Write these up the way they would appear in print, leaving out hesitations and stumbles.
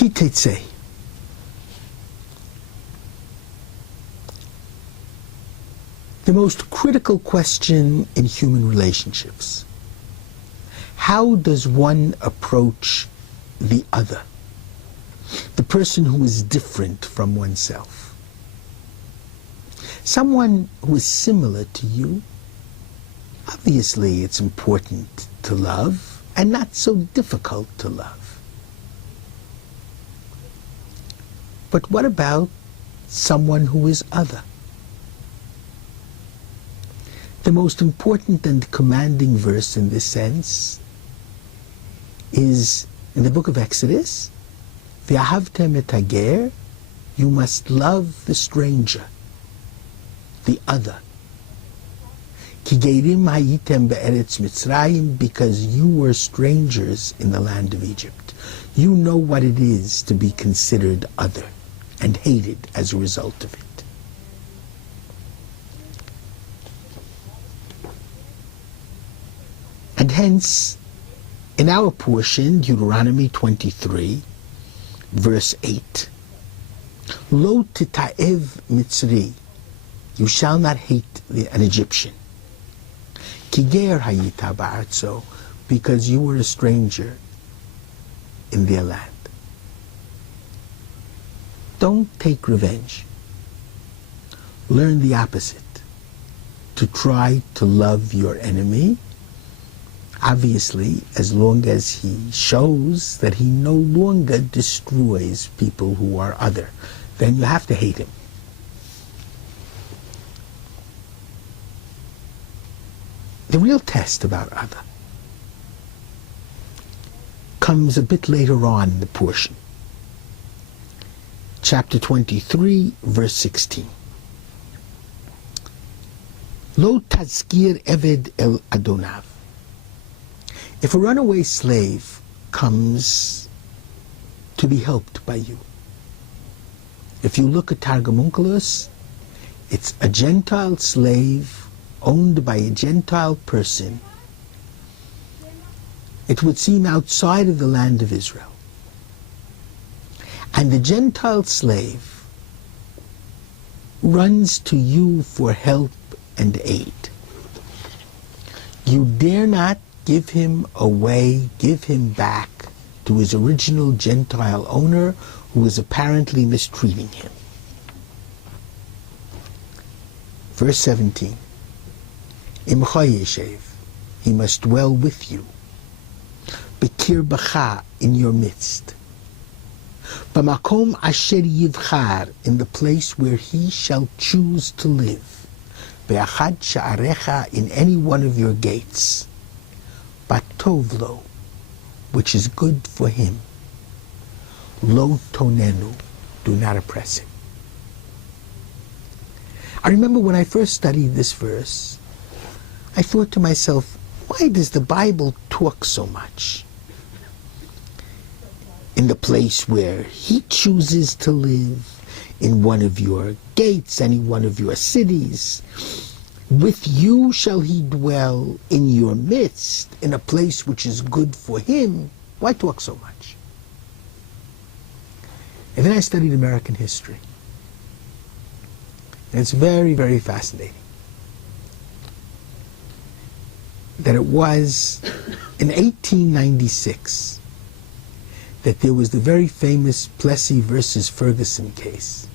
Kitetse. The most critical question in human relationships. How does one approach the other? The person who is different from oneself. Someone who is similar to you. Obviously, it's important to love and not so difficult to love. But what about someone who is other? The most important and commanding verse in this sense is in the book of Exodus, V'ahavtem et hager, you must love the stranger, the other. Ki geirim hayitem be'eretz Mitzrayim, because you were strangers in the land of Egypt. You know what it is to be considered other and hated as a result of it. And hence, in our portion, Deuteronomy 23, verse 8, Lo tita'ev Mitzri, you shall not hate an Egyptian. Ki ger hayita ba'artzo, because you were a stranger in their land. Don't take revenge. Learn the opposite. To try to love your enemy, obviously, as long as he shows that he no longer destroys people who are other, then you have to hate him. The real test about other comes a bit later on in the portion. Chapter 23, verse 16. Lo tazkir eved el adonav. If a runaway slave comes to be helped by you, if you look at Targum Onkelos, it's a Gentile slave owned by a Gentile person. It would seem outside of the land of Israel. And the Gentile slave runs to you for help and aid. You dare not give him away, give him back to his original Gentile owner who is apparently mistreating him. Verse 17. Imcha yeshev, he must dwell with you. Bekir bacha, in your midst. B'makom asher yivchar, in the place where he shall choose to live. Be'achad sha'arecha, in any one of your gates. Batov lo, which is good for him. Lo tonenu, do not oppress him. I remember when I first studied this verse, I thought to myself, why does the Bible talk so much? In the place where he chooses to live, in one of your gates, any one of your cities. With you shall he dwell in your midst, in a place which is good for him. Why talk so much? And then I studied American history. And it's very, very fascinating that it was in 1896 that there was the very famous Plessy versus Ferguson case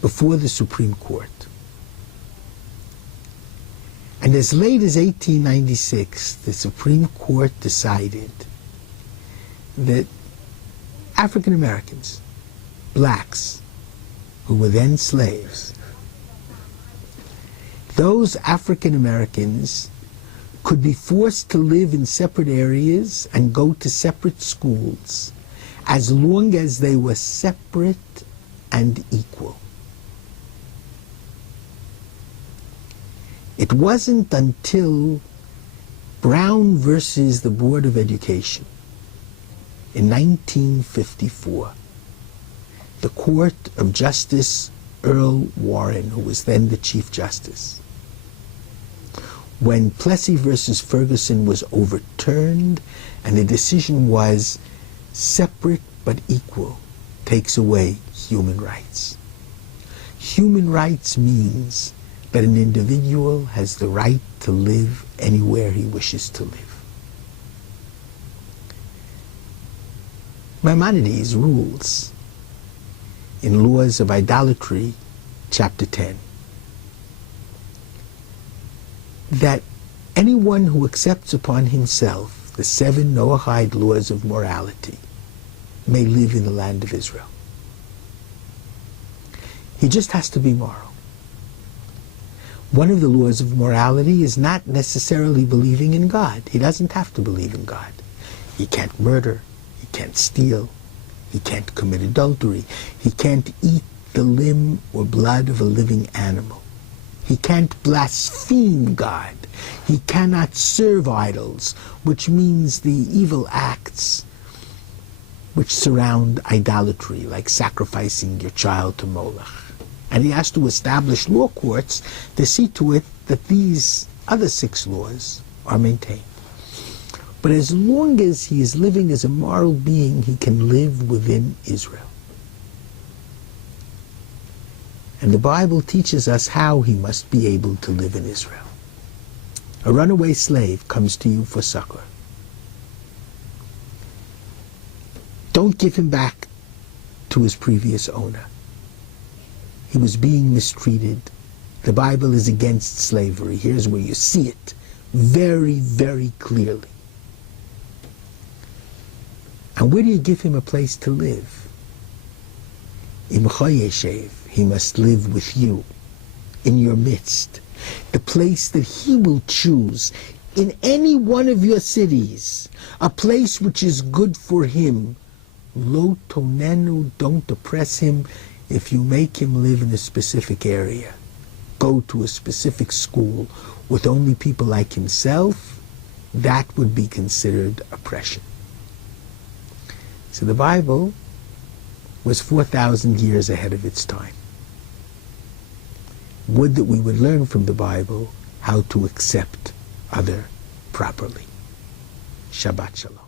before the Supreme Court. And as late as 1896, the Supreme Court decided that African Americans, blacks, who were then slaves, those African Americans could be forced to live in separate areas and go to separate schools as long as they were separate and equal. It wasn't until Brown versus the Board of Education in 1954, the Court of Justice Earl Warren, who was then the Chief Justice, when Plessy versus Ferguson was overturned and the decision was separate but equal takes away human rights. Human rights means that an individual has the right to live anywhere he wishes to live. Maimonides rules in Laws of Idolatry, chapter 10, that anyone who accepts upon himself the 7 Noahide laws of morality may live in the land of Israel. He just has to be moral. One of the laws of morality is not necessarily believing in God. He doesn't have to believe in God. He can't murder. He can't steal. He can't commit adultery. He can't eat the limb or blood of a living animal. He can't blaspheme God. He cannot serve idols, which means the evil acts which surround idolatry, like sacrificing your child to Moloch. And he has to establish law courts to see to it that these other 6 laws are maintained. But as long as he is living as a moral being, he can live within Israel. And the Bible teaches us how he must be able to live in Israel. A runaway slave comes to you for succor. Don't give him back to his previous owner. He was being mistreated. The Bible is against slavery. Here's where you see it very, very clearly. And where do you give him a place to live? Imcha yeshev, he must live with you, in your midst. The place that he will choose in any one of your cities, a place which is good for him. Lo tonenu, don't oppress him. If you make him live in a specific area, go to a specific school with only people like himself, that would be considered oppression. So the Bible was 4,000 years ahead of its time. Would that we would learn from the Bible how to accept other properly. Shabbat Shalom.